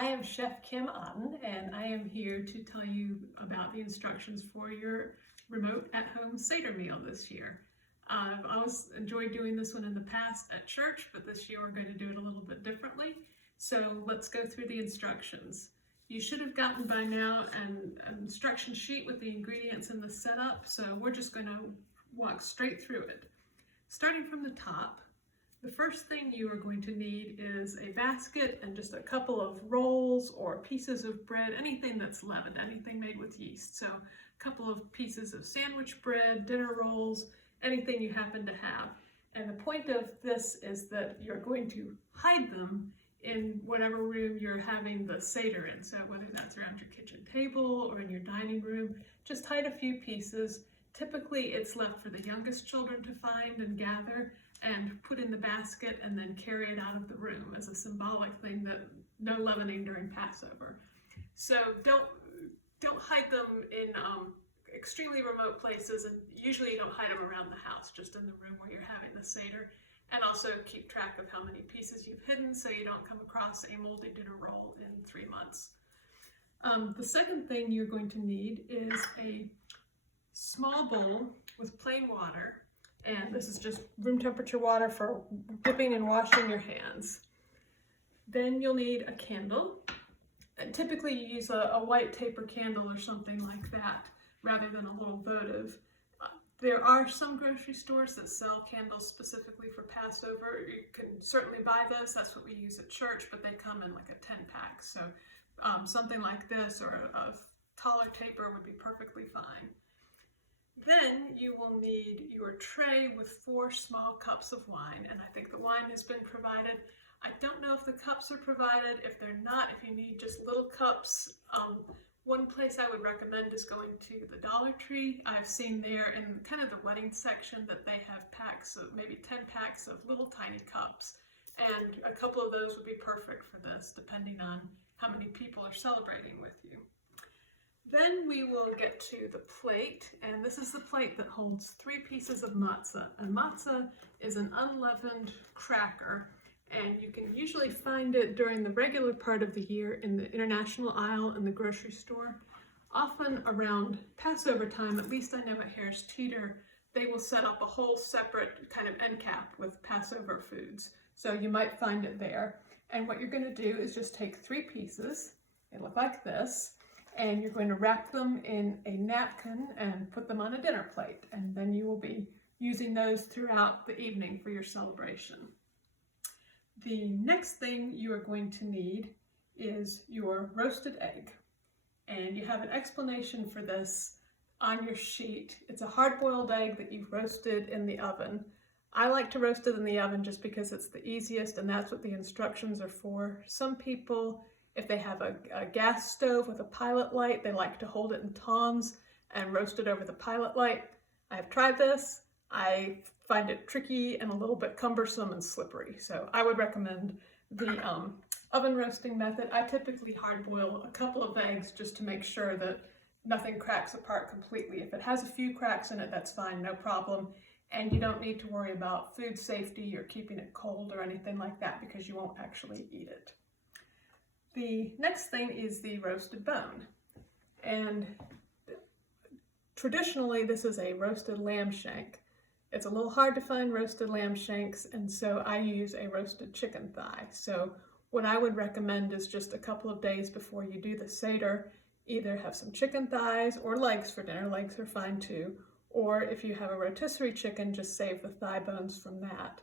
I am Chef Kim Otten, and I am here to tell you about the instructions for your remote at-home Seder meal this year. I've always enjoyed doing this one in the past at church, but this year we're going to do it a little bit differently. So let's go through the instructions. You should have gotten by now an instruction sheet with the ingredients and the setup, so we're just going to walk straight through it. Starting from the top, the first thing you are going to need is a basket and just a couple of rolls or pieces of bread, anything that's leavened, anything made with yeast. So a couple of pieces of sandwich bread, dinner rolls, anything you happen to have. And the point of this is that you're going to hide them in whatever room you're having the Seder in. So whether that's around your kitchen table or in your dining room, just hide a few pieces. Typically it's left for the youngest children to find and gather and put in the basket and then carry it out of the room as a symbolic thing that no leavening during Passover. So don't hide them in extremely remote places, and usually you don't hide them around the house, just in the room where you're having the Seder. And also keep track of how many pieces you've hidden so you don't come across a moldy dinner roll in 3 months. The second thing you're going to need is a small bowl with plain water. And this is just room temperature water for dipping and washing your hands. Then you'll need a candle. And typically you use a white taper candle or something like that rather than a little votive. There are some grocery stores that sell candles specifically for Passover. You can certainly buy this. That's what we use at church, but they come in like a 10-pack. So something like this or a taller taper would be perfectly fine. Then you will need your tray with 4 small cups of wine, and I think the wine has been provided. I don't know if the cups are provided. If they're not, if you need just little cups, one place I would recommend is going to the Dollar Tree. I've seen there in kind of the wedding section that they have packs of maybe 10 packs of little tiny cups, and a couple of those would be perfect for this, depending on how many people are celebrating with you. Then we will get to the plate, and this is the plate that holds 3 pieces of matzah. And matzah is an unleavened cracker, and you can usually find it during the regular part of the year in the international aisle in the grocery store. Often around Passover time, at least I know at Harris Teeter, they will set up a whole separate kind of end cap with Passover foods. So you might find it there. And what you're going to do is just take 3 pieces, they look like this, and you're going to wrap them in a napkin and put them on a dinner plate. And then you will be using those throughout the evening for your celebration. The next thing you are going to need is your roasted egg. And you have an explanation for this on your sheet. It's a hard-boiled egg that you've roasted in the oven. I like to roast it in the oven just because it's the easiest, and that's what the instructions are for. Some people, if they have a gas stove with a pilot light, they like to hold it in tongs and roast it over the pilot light. I have tried this. I find it tricky and a little bit cumbersome and slippery. So I would recommend the oven roasting method. I typically hard boil a couple of eggs just to make sure that nothing cracks apart completely. If it has a few cracks in it, that's fine, no problem. And you don't need to worry about food safety or keeping it cold or anything like that because you won't actually eat it. The next thing is the roasted bone. And traditionally, this is a roasted lamb shank. It's a little hard to find roasted lamb shanks, and so I use a roasted chicken thigh. So what I would recommend is just a couple of days before you do the Seder, either have some chicken thighs or legs for dinner. Legs are fine too. Or if you have a rotisserie chicken, just save the thigh bones from that.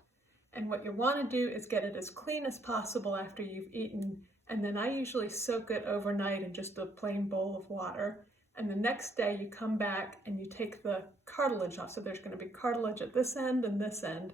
And what you want to do is get it as clean as possible after you've eaten. And then I usually soak it overnight in just a plain bowl of water. And the next day you come back and you take the cartilage off. So there's going to be cartilage at this end and this end.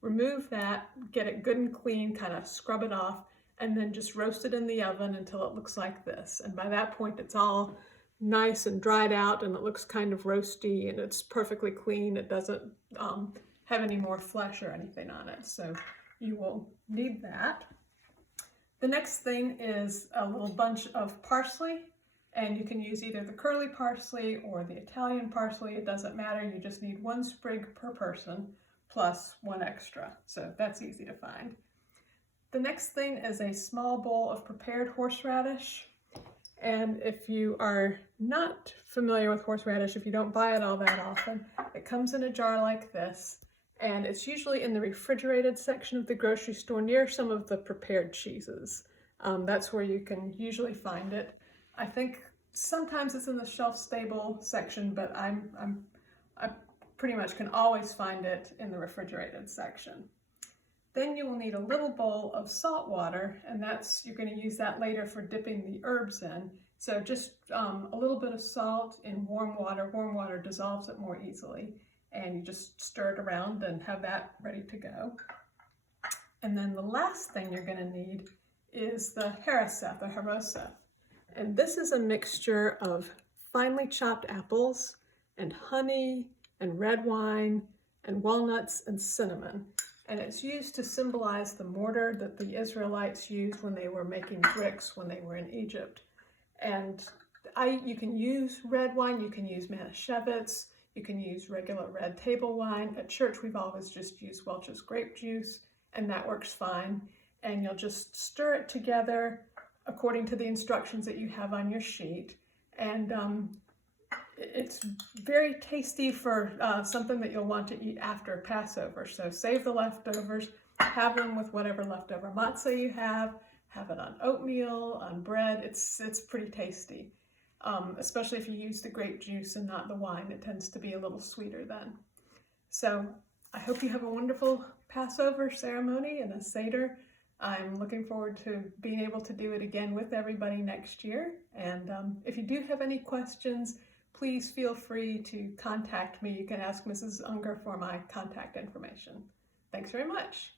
Remove that, get it good and clean, kind of scrub it off, and then just roast it in the oven until it looks like this. And by that point it's all nice and dried out and it looks kind of roasty and it's perfectly clean. It doesn't have any more flesh or anything on it. So you will need that. The next thing is a little bunch of parsley, and you can use either the curly parsley or the Italian parsley. It doesn't matter. You just need 1 sprig per person plus 1 extra. So that's easy to find. The next thing is a small bowl of prepared horseradish. And if you are not familiar with horseradish, if you don't buy it all that often, it comes in a jar like this. And it's usually in the refrigerated section of the grocery store near some of the prepared cheeses. That's where you can usually find it. I think sometimes it's in the shelf-stable section, but I pretty much can always find it in the refrigerated section. Then you will need a little bowl of salt water, and you're going to use that later for dipping the herbs in. So just a little bit of salt in warm water. Warm water dissolves it more easily. And you just stir it around and have that ready to go. And then the last thing you're going to need is the haraseth, or haroseth. And this is a mixture of finely chopped apples and honey and red wine and walnuts and cinnamon. And it's used to symbolize the mortar that the Israelites used when they were making bricks when they were in Egypt. And you can use red wine, you can use Manischewitz, you can use regular red table wine. At church, we've always just used Welch's grape juice, and that works fine. And you'll just stir it together according to the instructions that you have on your sheet. And it's very tasty for something that you'll want to eat after Passover. So save the leftovers, have them with whatever leftover matzah you have it on oatmeal, on bread. It's pretty tasty. Especially if you use the grape juice and not the wine. It tends to be a little sweeter then. So I hope you have a wonderful Passover ceremony and a Seder. I'm looking forward to being able to do it again with everybody next year. And if you do have any questions, please feel free to contact me. You can ask Mrs. Unger for my contact information. Thanks very much.